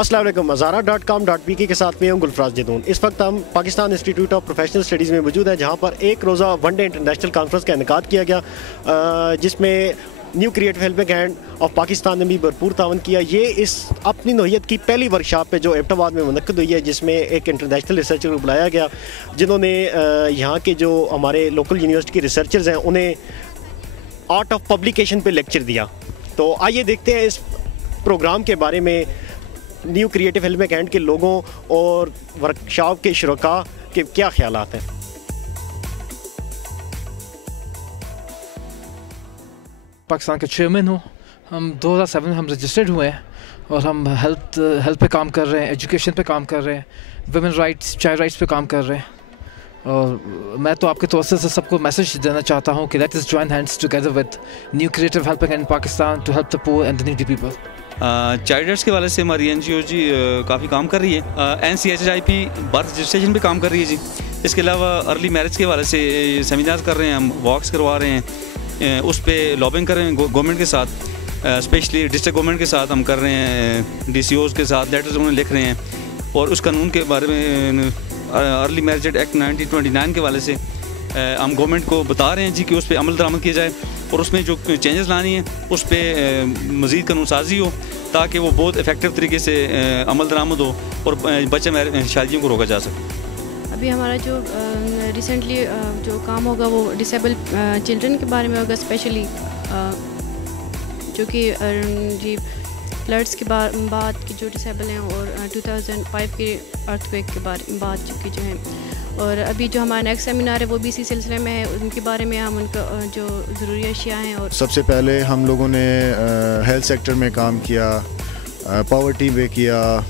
السلام علیکم. Azara.com.pk کے ساتھ میں ہوں گلفراز جدون. اس وقت ہم Pakistan institute of professional studies میں موجود ہیں, جہاں پر ایک روزہ ون ڈے انٹرنیشنل کانفرنس کا انعقاد کیا گیا, جس میں new creative helping hand of Pakistan نے بھی بھرپور تعاون کیا. یہ اس اپنی نوعیت کی پہلی ورکشاپ پہ جو ایبٹ آباد میں منعقد ہوئی ہے, جس میں ایک انٹرنیشنل ریسرچر کو بلایا گیا, جنہوں نے یہاں کے جو ہمارے لوکل یونیورسٹی کے ریسرچرز ہیں انہیں آرٹ آف پبلیکیشن پہ لیکچر دیا. تو آئیے دیکھتے ہیں اس پروگرام کے بارے میں نیو کریٹو ہیلپنگ ہینڈ کے لوگوں اور ورکشاپ کے شرکاء کے کیا خیالات ہیں. پاکستان کے چیئرمین ہوں. ہم 2007 ہم رجسٹرڈ ہوئے ہیں اور ہم ہیلتھ پہ کام کر رہے ہیں, ایجوکیشن پہ کام کر رہے ہیں, ویمن رائٹس, چائلڈ رائٹس پہ کام کر رہے ہیں. اور میں تو آپ کے توسط سے سب کو میسیج دینا چاہتا ہوں کہ let us join hands together with new creative helping hand Pakistan to help the poor and the needy people. Child rights کے حوالے سے ہماری این جی او جی کافی کام کر رہی ہے. NCHHIP برتھ رجسٹریشن پہ کام کر رہی ہے جی. اس کے علاوہ ارلی میرج کے حوالے سے سیمینار کر رہے ہیں, ہم واکس کروا رہے ہیں, اس پہ لابنگ کر رہے ہیں گورنمنٹ کے ساتھ, اسپیشلی ڈسٹرکٹ گورنمنٹ کے ساتھ ہم کر رہے ہیں, DCOs کے ساتھ لیٹرز انہیں لکھ رہے ہیں. اور اس قانون کے بارے میں ارلی میرج ایکٹ 1929 کے حوالے سے ہم گورنمنٹ کو بتا رہے ہیں جی کہ اس پہ عمل درآمد کیا جائے اور اس میں جو چینجز لانی ہیں اس پہ مزید قانون سازی ہو تاکہ وہ بہت افیکٹو طریقے سے عمل درآمد ہو اور بچے شادیوں کو روکا جا سکے. ابھی ہمارا جو ریسنٹلی جو کام ہوگا وہ ڈسیبل چلڈرن کے بارے میں ہوگا, اسپیشلی جو کہ جی فلڈس کے بعد کی جو ڈسیبل ہیں اور 2005 کے ارتھکویک کے بعد جو ہیں. اور ابھی جو ہمارا نیکسٹ سیمینار ہے وہ بھی اسی سلسلے میں ہے, ان کے بارے میں ہم ان کا جو ضروری اشیاء ہیں. اور سب سے پہلے ہم لوگوں نے ہیلتھ سیکٹر میں کام کیا, پاورٹی پہ کیا,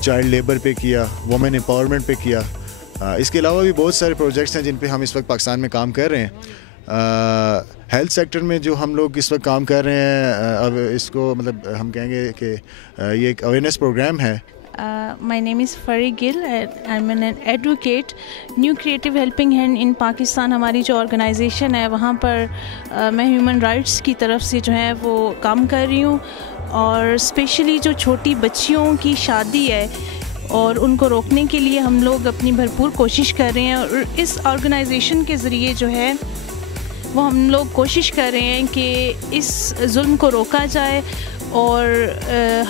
چائلڈ لیبر پہ کیا, وومن امپاورمنٹ پہ کیا. اس کے علاوہ بھی بہت سارے پروجیکٹس ہیں جن پہ ہم اس وقت پاکستان میں کام کر رہے ہیں. ہیلتھ سیکٹر میں جو ہم لوگ اس وقت کام کر رہے ہیں, اب اس کو مطلب ہم کہیں گے کہ یہ ایک اویئرنیس پروگرام ہے. My name is Fari Gill. I'm an advocate. New Creative Helping Hand in Pakistan ہماری جو آرگنائزیشن ہے وہاں پر میں ہیومن رائٹس کی طرف سے جو ہے وہ کام کر رہی ہوں, اور اسپیشلی جو چھوٹی بچیوں کی شادی ہے اور ان کو روکنے کے لیے ہم لوگ اپنی بھرپور کوشش کر رہے ہیں. اور اس آرگنائزیشن کے ذریعے جو ہے وہ ہم لوگ کوشش کر رہے ہیں کہ اس ظلم کو روکا جائے اور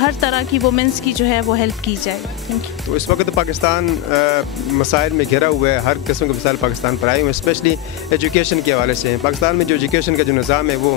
ہر طرح کی وومنس کی جو ہے وہ ہیلپ کی جائے. Thank you. تو اس وقت پاکستان مسائل میں گھرا ہوا ہے, ہر قسم کے مسائل پاکستان پر آئے ہوئے ہیں, اسپیشلی ایجوکیشن کے حوالے سے. پاکستان میں جو ایجوکیشن کا جو نظام ہے وہ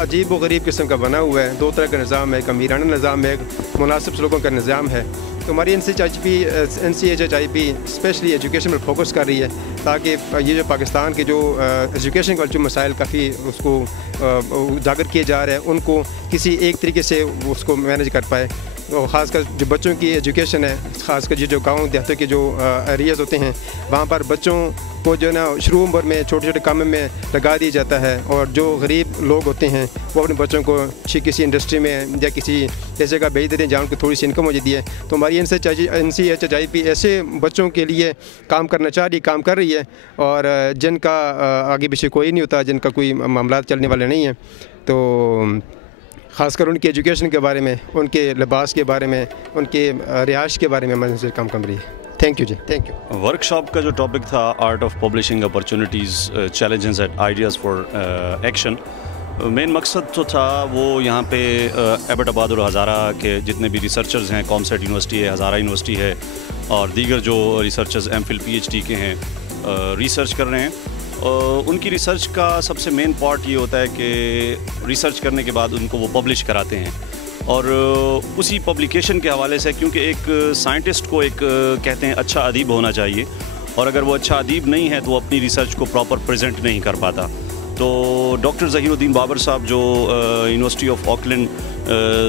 عجیب و غریب قسم کا بنا ہوا ہے. دو طرح کا نظام ہے, ایک امیرانہ نظام ہے, ایک مناسب سلوکوں کا نظام ہے. تو ہماری NCHHIP اسپیشلی ایجوکیشن پر فوکس کر رہی ہے تاکہ یہ جو پاکستان کے جو ایجوکیشن کا جو مسائل کافی اس کو اجاگر کیے جا رہے ہیں ان کو کسی ایک طریقے سے اس کو مینیج کر پائے. اور خاص کر جو بچوں کی ایجوکیشن ہے, خاص کر جو گاؤں دیہاتوں کے جو ایریاز ہوتے ہیں وہاں پر بچوں کو جو ہے نا شروع عمر میں چھوٹے چھوٹے کاموں میں لگا دیا جاتا ہے, اور جو غریب لوگ ہوتے ہیں وہ اپنے بچوں کو کسی انڈسٹری میں یا کسی ایسے جگہ بھیج دیتے ہیں جہاں ان کو تھوڑی سی انکم ہو جاتی ہے. تو ہماری NCHHIP ایسے بچوں کے لیے کام کرنا چاہ رہی, کام کر رہی ہے, اور جن کا آگے پیچھے کوئی نہیں ہوتا, جن کا کوئی معاملات چلنے والے نہیں ہیں, تو خاص کر ان کی ایجوکیشن کے بارے میں, ان کے لباس کے بارے میں, ان کے رہائش کے بارے میں ہمارے کام کر رہی ہے. تھینک یو جی. Thank you. ورک شاپ کا جو ٹاپک تھا art of publishing opportunities, challenges and ideas for action, main مقصد جو تھا وہ یہاں پہ ایبٹ آباد اور ہزارہ کے جتنے بھی ریسرچرز ہیں, کامسیٹ یونیورسٹی ہے, ہزارہ یونیورسٹی ہے, اور دیگر جو ریسرچرز MPhil PhD کے ہیں ریسرچ کر رہے ہیں. ان کی ریسرچ کا سب سے مین پارٹ یہ ہوتا ہے کہ ریسرچ کرنے کے بعد ان کو وہ پبلش کراتے ہیں, اور اسی پبلیکیشن کے حوالے سے, کیونکہ ایک سائنٹسٹ کو ایک کہتے ہیں اچھا ادیب ہونا چاہیے, اور اگر وہ اچھا ادیب نہیں ہے تو وہ اپنی ریسرچ کو پراپر پریزنٹ نہیں کر پاتا. تو ڈاکٹر ظہیر الدین بابر صاحب جو university of Auckland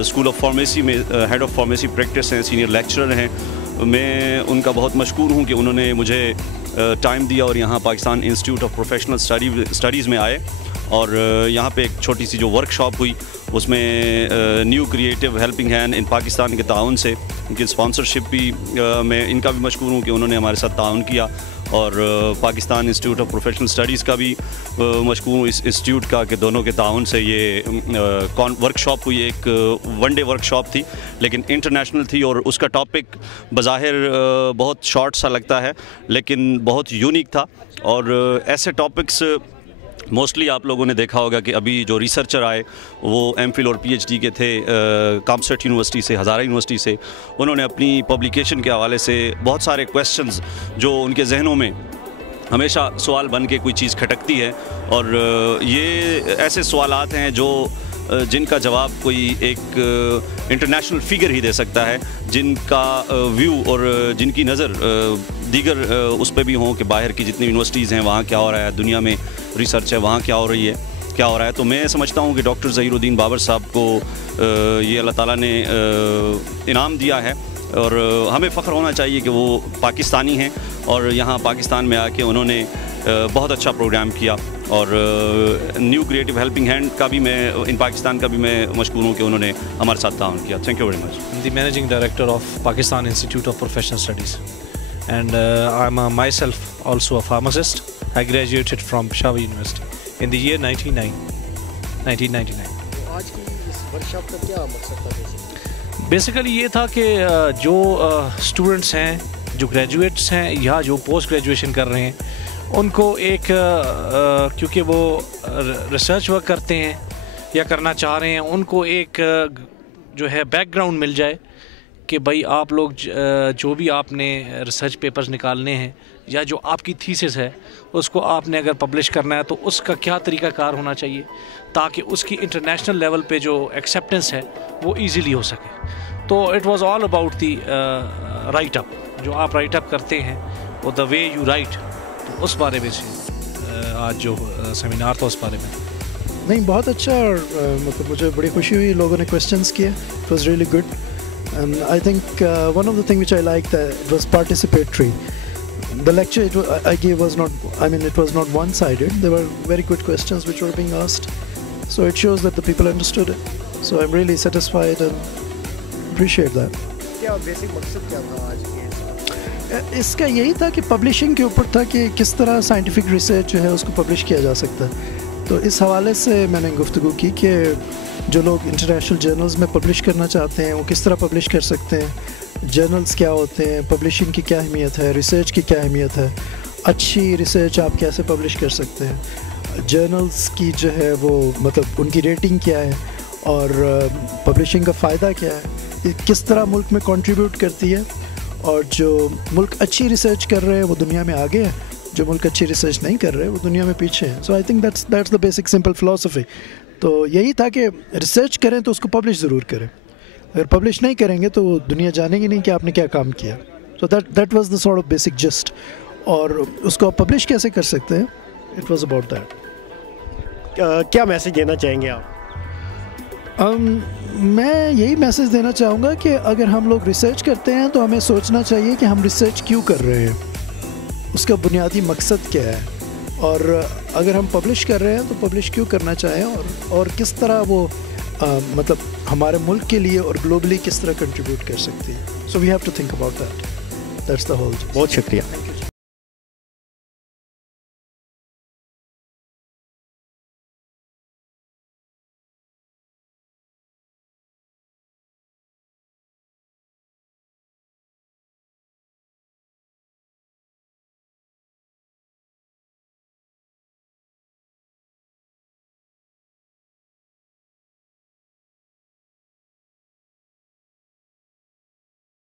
school of pharmacy میں ہیڈ آف فارمیسی پریکٹس ہیں, سینئر لیکچرر ہیں, میں ان کا بہت مشکور ہوں کہ انہوں نے مجھے ٹائم دیا اور یہاں Pakistan institute of professional studies میں آئے اور یہاں پہ ایک چھوٹی سی جو ورک شاپ ہوئی اس میں new creative helping hand in Pakistan کے تعاون سے ان کی اسپانسرشپ بھی میں ان کا بھی مشکور ہوں کہ انہوں نے ہمارے ساتھ تعاون کیا, اور Pakistan institute of professional studies کا بھی مشکور ہوں اس انسٹیٹیوٹ کا کہ دونوں کے تعاون سے یہ ورک شاپ ہوئی. ایک ون ڈے ورک شاپ تھی لیکن انٹرنیشنل تھی, اور اس کا ٹاپک بظاہر بہت شارٹ سا لگتا ہے لیکن بہت یونیک تھا. اور ایسے ٹاپکس موسٹلی آپ لوگوں نے دیکھا ہوگا کہ ابھی جو ریسرچر آئے وہ ایم فل اور پی ایچ ڈی کے تھے کامسٹ یونیورسٹی سے, ہزارہ یونیورسٹی سے. انہوں نے اپنی پبلیکیشن کے حوالے سے بہت سارے کویسچنز جو ان کے ذہنوں میں ہمیشہ سوال بن کے کوئی چیز کھٹکتی ہے, اور یہ ایسے سوالات ہیں جن کا جواب کوئی ایک انٹرنیشنل فگر ہی دے سکتا ہے, جن کا ویو اور جن کی نظر دیگر اس پہ بھی ہوں کہ باہر کی جتنی یونیورسٹیز ہیں وہاں کیا ہو رہا ہے, دنیا میں ریسرچ ہے وہاں کیا ہو رہا ہے. تو میں سمجھتا ہوں کہ ڈاکٹر ظہیر الدین بابر صاحب کو یہ اللہ تعالیٰ نے انعام دیا ہے, اور ہمیں فخر ہونا چاہیے کہ وہ پاکستانی ہیں اور یہاں پاکستان میں آ کے انہوں نے بہت اچھا پروگرام کیا. اور نیو کریٹیو ہیلپنگ ہینڈ کا بھی میں ان پاکستان کا بھی میں مشکور ہوں کہ انہوں نے ہمارے ساتھ تعاون کیا. Thank you very much. The managing director of Pakistan institute of professional studies and I am my self also a pharmacist. I graduated from Peshawar University in the year 1999. آج کی اس ورکشاپ کا کیا مقصد تھا؟ بیسیکلی یہ تھا کہ جو اسٹوڈنٹس ہیں, جو گریجویٹس ہیں یا جو پوسٹ گریجویشن کر رہے ہیں, ان کو ایک کیونکہ وہ ریسرچ ورک کرتے ہیں یا کرنا چاہ رہے ہیں, ان کو ایک جو ہے بیک گراؤنڈ مل جائے کہ بھائی آپ لوگ جو بھی آپ نے ریسرچ پیپرز نکالنے ہیں یا جو آپ کی تھیسس ہے اس کو آپ نے اگر پبلش کرنا ہے تو اس کا کیا طریقہ کار ہونا چاہیے تاکہ اس کی انٹرنیشنل لیول پہ جو ایکسیپٹنس ہے وہ ایزیلی ہو سکے. تو it was all about the write up, جو آپ رائٹ اپ کرتے ہیں وہ دا وے یو رائٹ, تو اس بارے میں سے آج جو سیمینار تھا اس بارے میں. نہیں, بہت اچھا, اور مطلب مجھے بڑی خوشی ہوئی لوگوں نے کویسچنس کیے. It was really good. And I think one of the things which I liked it was participatory. The lecture I gave was not, it was not one-sided. There were very good questions which were being asked. So it shows that the people understood it. So I'm really satisfied and appreciate that. کیا basic مقصد کیا تھا آج کے اس کا؟ یہی تھا کہ پبلشنگ کے اوپر تھا کہ کس طرح سائنٹیفک ریسرچ جو ہے اس کو پبلش کیا جا سکتا ہے. تو اس حوالے سے میں نے گفتگو کی کہ جو لوگ انٹرنیشنل جرنلز میں پبلش کرنا چاہتے ہیں وہ کس طرح پبلش کر سکتے ہیں, جرنلز کیا ہوتے ہیں, پبلشنگ کی کیا اہمیت ہے, ریسرچ کی کیا اہمیت ہے, اچھی ریسرچ آپ کیسے پبلش کر سکتے ہیں, جرنلز کی جو ہے وہ مطلب ان کی ریٹنگ کیا ہے, اور پبلشنگ کا فائدہ کیا ہے, کس طرح ملک میں کنٹریبیوٹ کرتی ہے, اور جو ملک اچھی ریسرچ کر رہے ہیں وہ دنیا میں آگے ہیں, جو ملک اچھی ریسرچ نہیں کر رہے وہ دنیا میں پیچھے ہیں. So I think that's the basic simple philosophy. تو یہی تھا کہ ریسرچ کریں تو اس کو پبلش ضرور کریں, اگر پبلش نہیں کریں گے تو دنیا جانے گی نہیں کہ آپ نے کیا کام کیا. So that was the sort of basic just. اور اس کو آپ پبلش کیسے کر سکتے ہیں, اٹ واز اباؤٹ دیٹ. کیا میسیج دینا چاہیں گے آپ؟ میں یہی میسیج دینا چاہوں گا کہ اگر ہم لوگ ریسرچ کرتے ہیں تو ہمیں سوچنا چاہیے کہ ہم ریسرچ کیوں کر رہے ہیں, اس کا بنیادی مقصد کیا ہے, اور اگر ہم پبلش کر رہے ہیں تو پبلش کیوں کرنا چاہیں, اور کس طرح وہ مطلب ہمارے ملک کے لیے اور گلوبلی کس طرح کنٹریبیوٹ کر سکتی ہے. So we have to think about that. That's the whole. بہت شکریہ.